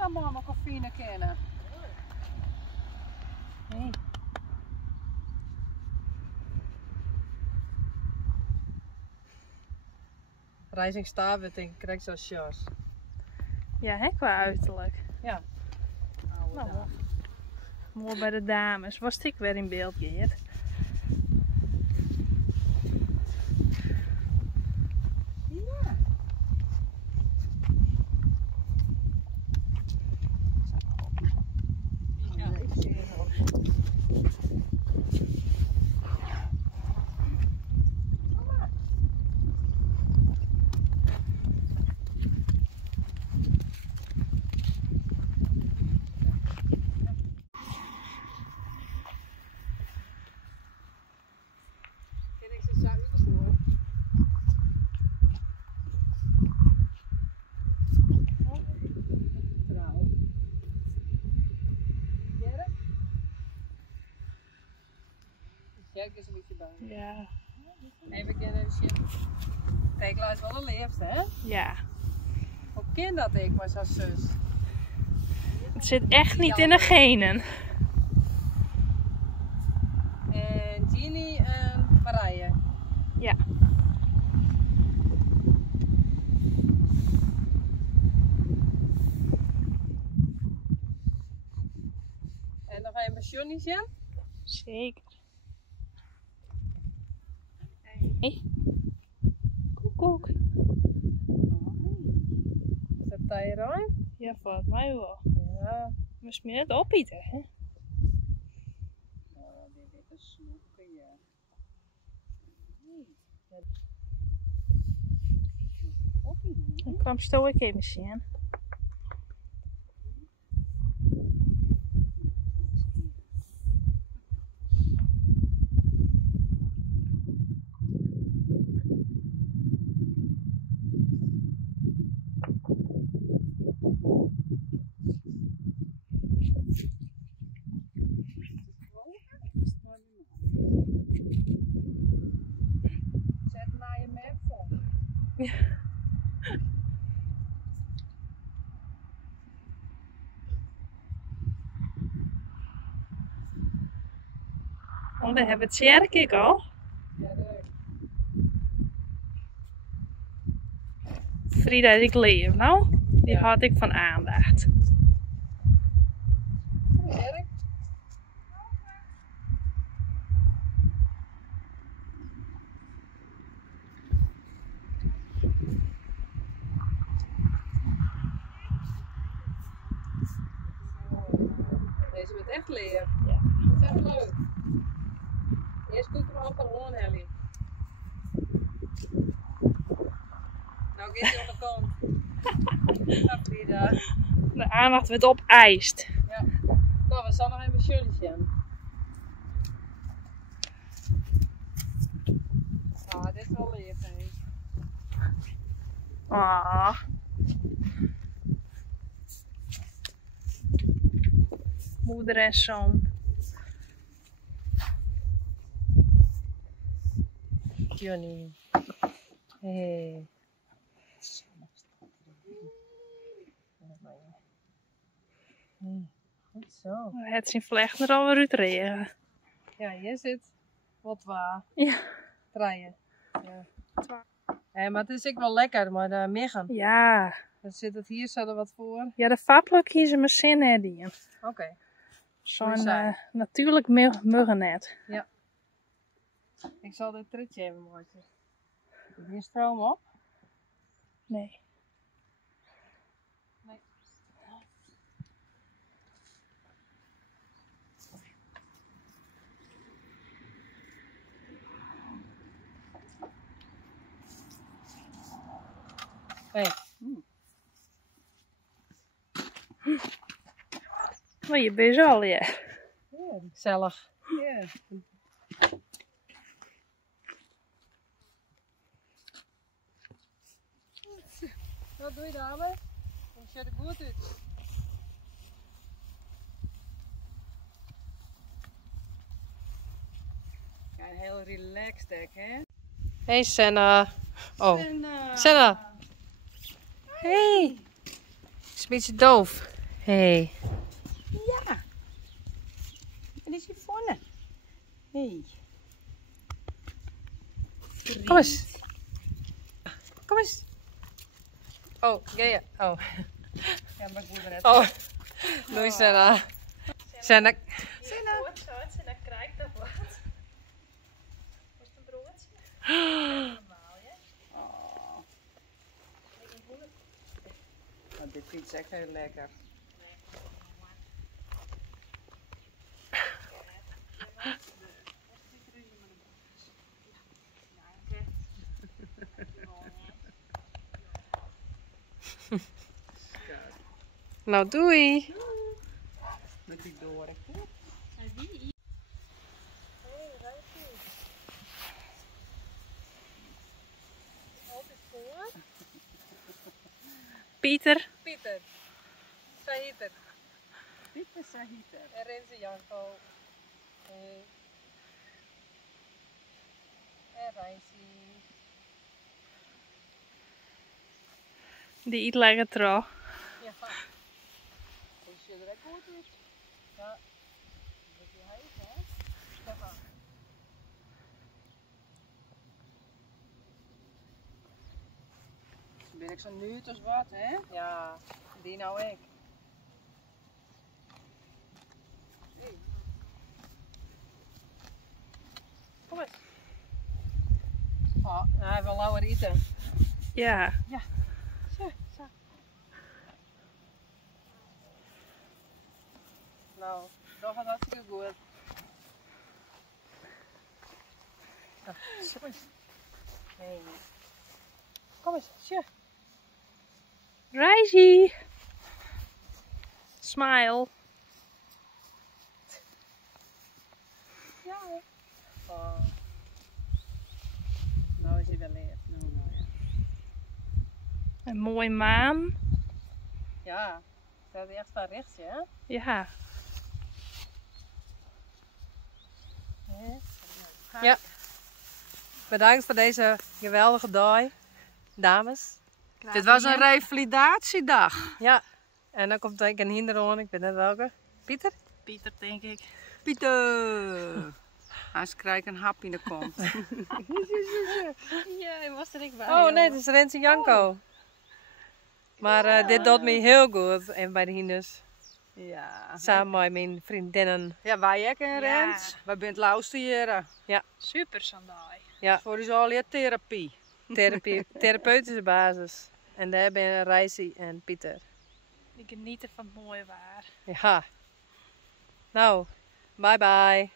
zou mama koffie kennen. Nee. Rising Star wordt denk ik direct zoals Sjors. Ja, hè, qua uiterlijk. Ja. Nou, mooi bij de dames. Was ik weer in beeld, Geert? Ja. Ja, ik zie het ook. Jerk is een beetje bang. Ja. Even kennen zien. Ik laat wel een leefte, hè? Ja. Hoe kind dat ik was als zus? Het zit echt niet in de genen. En Ginny en Marije. Ja. En dan ga je met Johnny zien? Zeker. Hey. Koek, koek. Is dat Tyrone? Ja, volgens mij wel. Ja. Moest me net opeten, hè? Oh, dit is een snoepje, ja. Dan kwam zo ik even zien. Zet naar je map voor. Ja. Oh, we hebben het Sjerk al. Ja, leuk. Frida, ik leef nou. Die Ja. had ik van aandacht. Jerk? Deze wordt echt leer. Ja. Dat is echt leuk. Eerst doe ik hem amper rond, Ellie. Nou, gaat hij aan de kant. Ja, Frida. De aandacht werd opeist. Ja. Nou, we staan nog even Shirley zien. Ah, dit is wel leer, hè. Ah. Moeder en zoon. Johnny. Hey. Goed zo. Het zien vlechten er alweer uit regen. Ja, hier zit wat waar. Ja. Draaien. Ja. Maar het is ook wel lekker, maar meegaan. Ja. Dan zit het hier zo er wat voor. Ja, de vapluk kiezen mijn zin hè, die. Oké. Zo'n natuurlijk muggennet. Ja. Ik zal dit trutje even maken. Heb je stroom op? Nee. Nee. Hey. Maar je bent al, ja. Ja, gezellig. Ja. Wat doe je dame? Hoe ziet er goed uit? Ja, heel relaxed, hè? Hey Senna. Oh. Senna. Hey. Is een beetje doof. Hey. Ja. En is hier vorne. Hey. Kom eens. Kom eens. Oh, ja, ja. Oh. Ja, maar ik moet er net. Oh. Doei, Senna. Senna. Senna krijgt dat wat. Is het een broodje? Oh. Oh, dit vindt ze echt heel lekker. Nou, doei. Met die door. Pieter. Pieter. Sahiter. Pieter Sahiter. En Renze Janko. En Rijnsie. Die eet lekker trouw. Ja. Hoe zie je er echt goed uit? Ja. Dat is heet, hè? Ja. Ben ik zo nuut als wat, hè? Ja, die nou ik. Hey. Kom eens. Oh, nou, hij wil lauwer eten. Ja. Ja. Zo, zo. Nou, dat gaat hartstikke goed. Zo, kom eens. Hey. Kom eens, tja. Reisje. Smile. Ja. Oh. Nou is hij wel leer. Nou, ja. Een mooie maan. Ja, dat is echt van rechts, hè? Ja. Ja. Bedankt voor deze geweldige dag, dames. Dit was een revalidatiedag. Ja, en dan komt er een hinderhoorn, ik weet net welke. Pieter? Pieter, denk ik. Pieter. Hij krijgt een hap in de kont. Ja, hij was er ik bij. Oh nee, het is Rens en Janko. Maar dit doet me heel goed en bij de hinders. Ja. Samen met mijn vriendinnen. Ja, wij ook en Ja. Rens. Wij zijn luisteren. Super zondag. Ja, Voor is al je therapie. therapeutische basis. En daar ben Reisi en Pieter. Die genieten van het mooie waar. Ja. Nou, bye bye.